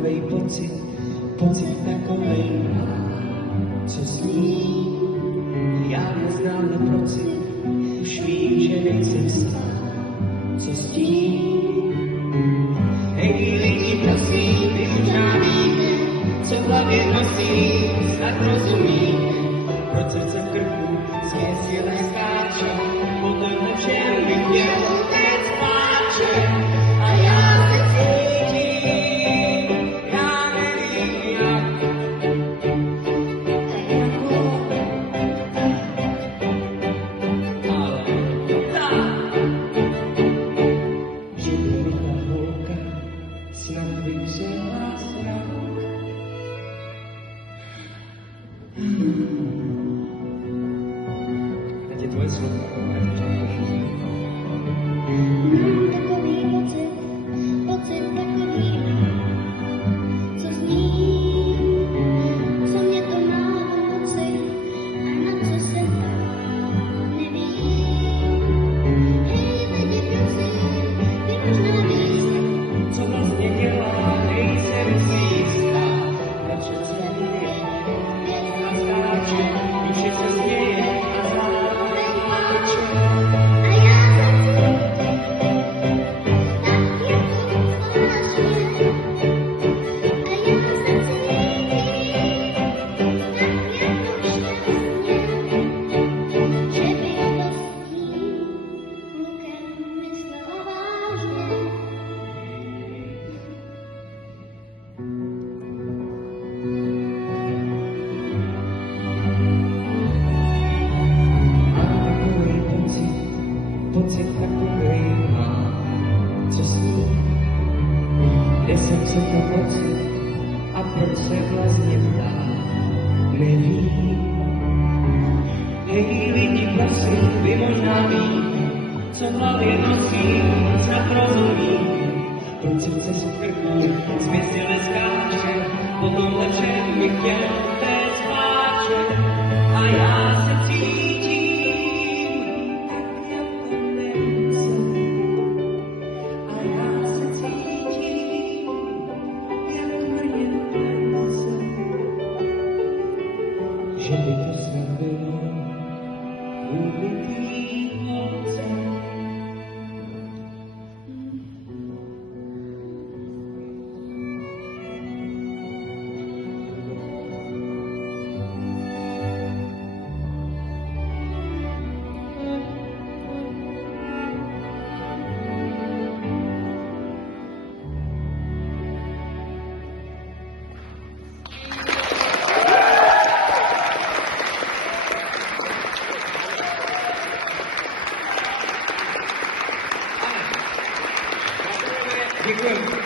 takovej pocit takovej, co s ní, já neznám pocit, už vím, že nejsem sám, co s tím. Hej lidi, prosím, vy možná víte, co v hlavě nosím, snad rozumíte, proč srdce v krku směsile skáče, po tomhle všem bych měl teď pláče. A já se cítím, já nevím jak, ale tak, že by mi ta holka snad vydřela strach. Teď je tvoje slovo, ať už nepošli. Mám takový pocit takový, co zní, co mě to má pomoci a na co se dá, nevím. Hej, lidi, prosím, vy možná víte, Co vlastně dělá, nejsem si jistá, proč se směje a skáče, duše se směje a zároveň pláče. a já se cítím, tak jako vážně. A já se cítím, tak jako šťastně, že bych to s tím klukem myslela vážně. Mám takovej pocit takovej mám, co s ním, kde jsem se to pocit a proč se vlastně ptá, nevím. Hej lidi, prosím, vy možná víte, co v hlavě nosím, snad rozumíte, proč srdce z krku změsile skáče, po tomhle všem bych chtěl teď spáče. A já se cítím tak jako nejsem. A já se cítím jako nejsem. Že by to snad bylo kvůli tvý holce. Děkujeme.